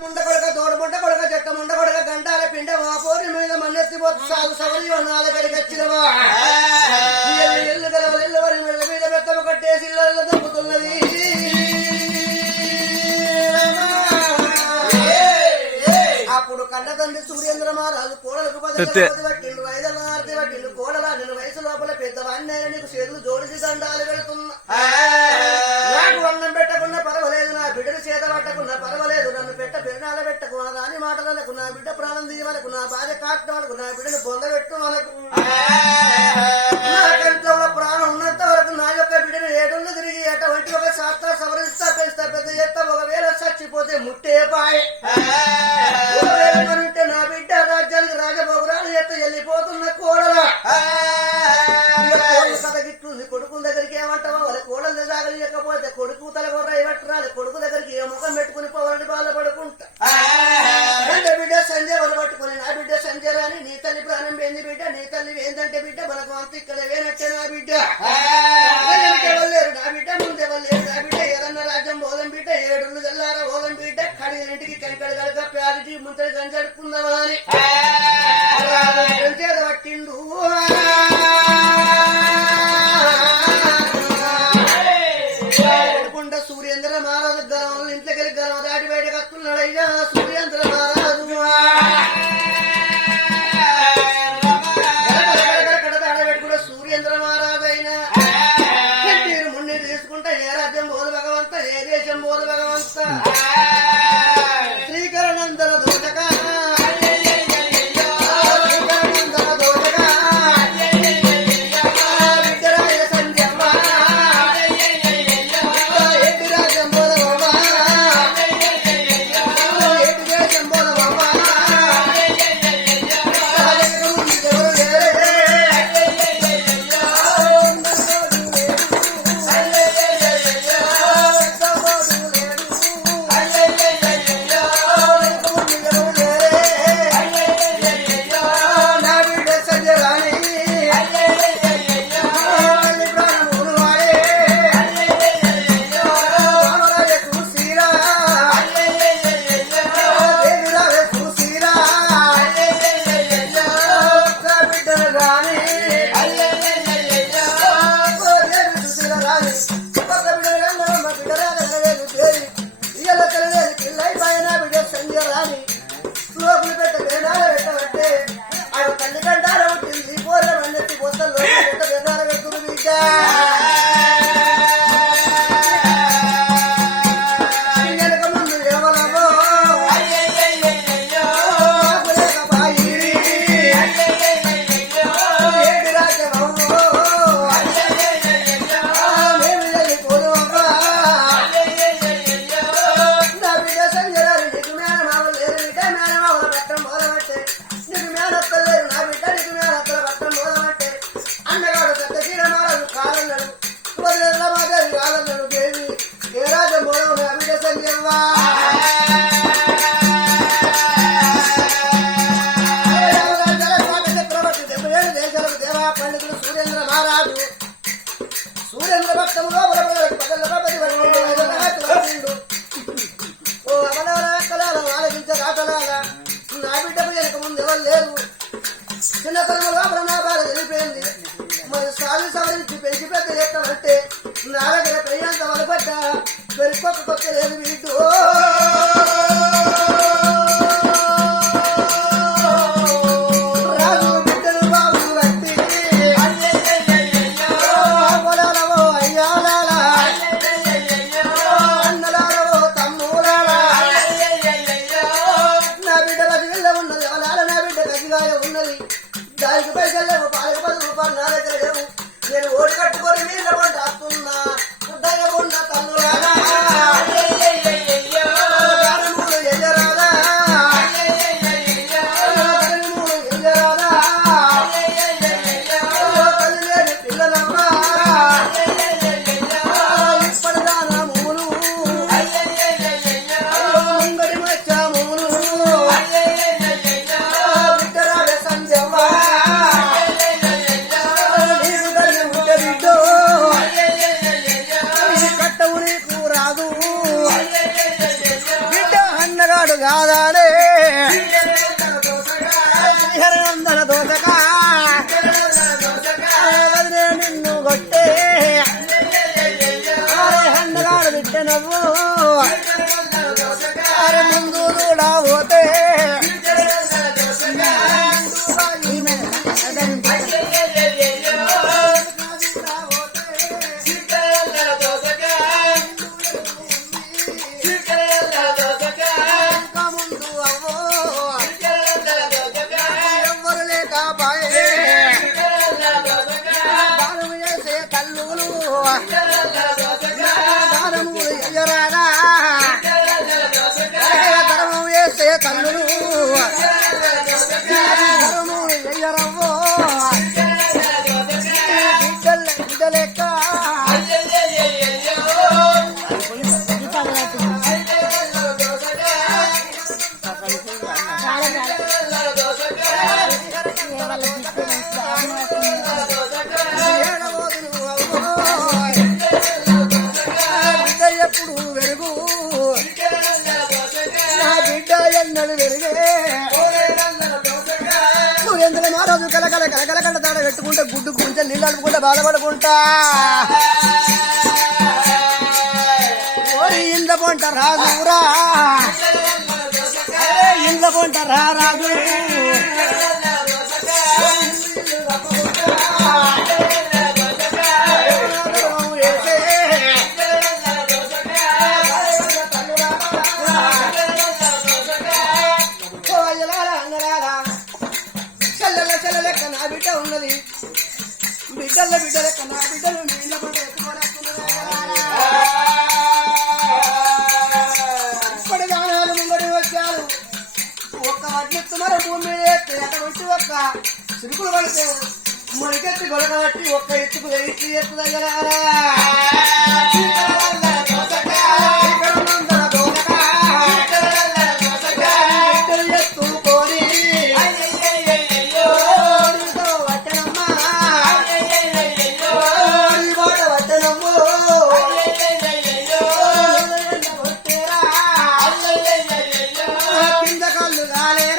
ముండ కొడక తోడుముండ కొడక చెట్ట ముండ కొడక గంటాల పిండ మా పోరి మీద మన్నెత్తి సాగు సవరి నాలుగడికి వచ్చినవా ఎల్లు గలవలు ఎల్లవరి మీద మీద మెత్తమ కట్టేసి ఇళ్ళల్లో దొక్కుతున్నది. అప్పుడు కన్న తండ్రి సూర్యేంద్ర మహారాజు కోడలకు పట్టిండు 5 ఆరతి పట్టిండు కోడలా నేను వయసు లోపల పెద్దవాడిని నీకు చేతులు జోడిసి దండాలు పెడుతున్నా. నాకు అన్నం పెట్టకున్నా పర్వాలేదు, నా బిడ్డను చేత పట్టకున్నా పర్వాలేదు, నన్ను పెరినాల పెట్టకు రాని మాటలకు నా బిడ్డ ప్రాణం తీయవలకు నా భార్య కాటం వరకు నా బిడ్డను పొందబెట్టు మనకు నా కంట్లో ప్రాణం ఉన్నంత వరకు నా యొక్క బిడ్డను ఏడుళ్ళు తిరిగి అటువంటి ఒక శాస్త్ర సవరిస్తా పెంచుతా పెద్ద చేస్తా. ఒకవేళ చచ్చిపోతే ముట్టే పాయే, ఒకవేళ నా బిడ్డ రాజ్యానికి రాజభోగురాలు ఎత్త వెళ్ళిపోతున్న కోడల కథ గిట్లుంది. కొడుకు దగ్గరికి ఏమంటావా వాళ్ళ కోడలు జాగలేకపోతే కొడుకు తల కొర్ర ఇవ్వట్రాలి, కొడుకు దగ్గరికి ఏ ముఖం పెట్టుకుని పోవాలని బాధపడుకుంటా. బిడ్డ సంజయ్ వాళ్ళు పట్టుకుని నా బిడ్డ సంజయ్ రాని నీ తల్లి ప్రాణం ఏంది బిడ్డ, నీ తల్లి ఏందంటే బిడ్డ మనకు అంత ఇక్కడ వేనట్టే నా బిడ్డ ఎవరు నా బిడ్డ ముందెవరు నా బిడ్డ ఏదన్నా రాజ్యం పోదాం బిడ్డ 7 జల్లారా పోదాం బిడ్డ కడిగినటికి కనికడి కలక ప్యారిటీ ముంతడి గంజడుకుందామా అని చేత పట్టిండు. సూర్యేంద్ర మహారాజు గలం ఇంట్లోకి వెళ్ళి గలం దాటి బయటకు వస్తున్నాడు. అయ్యా సూర్యేంద్ర మహారాజు పెట్టుకున్న సూర్యేంద్ర మహారాజు అయినా మీరు మున్నీరు తీసుకుంటా ఏ రాజ్యం బోధ భగవంత, ఏ దేశం బోధ భగవంత. శ్రీకరణందర దోషక దానికి పైసలు లేవు, పాలకు 10 రూపాయలు నా దగ్గర లేవు. నేను ఓడి కట్టుకొని వీళ్ళ పంట వస్తున్నా ఉన్న తల్లులాగా రాదానే శ్రీహరినందన దోషక వదిలే నిన్ను కొట్టే హండగాడు బిడ్డ నవ్వు అరే ముందు కూడా పోతే కన్నులు ఎయ్యరవ్వో బిడ్డలెక్క బిడ్డ ఎప్పుడు వెలుగు బిడ్డ ఎన్నడు వెలుగే సురేంద్ర మహారాజు కలకల కలకల కళ్ళ తాడ పెట్టుకుంటే గుడ్డు గుంజ నీళ్ళు అడుపుకుంటే బాధపడుకుంటా ఇంద పొంట రాజురా ఇంద పొంట రాజు ఉన్నది బిడ్డల కన్నా బిడ్డలు నీళ్ళ పడి ఇప్పటి దానాలు ముంగడి వచ్చారు ఒక్క వడ్లెత్తున్నారు భూమి అక్కడ వచ్చి ఒక్క సిరుకులు పడితే మొడికెత్తి గొడకబట్టి ఒక్క ఎత్తుకు ఎత్తి ఎత్తు దగ్గర కింద కళ్ళు కాలే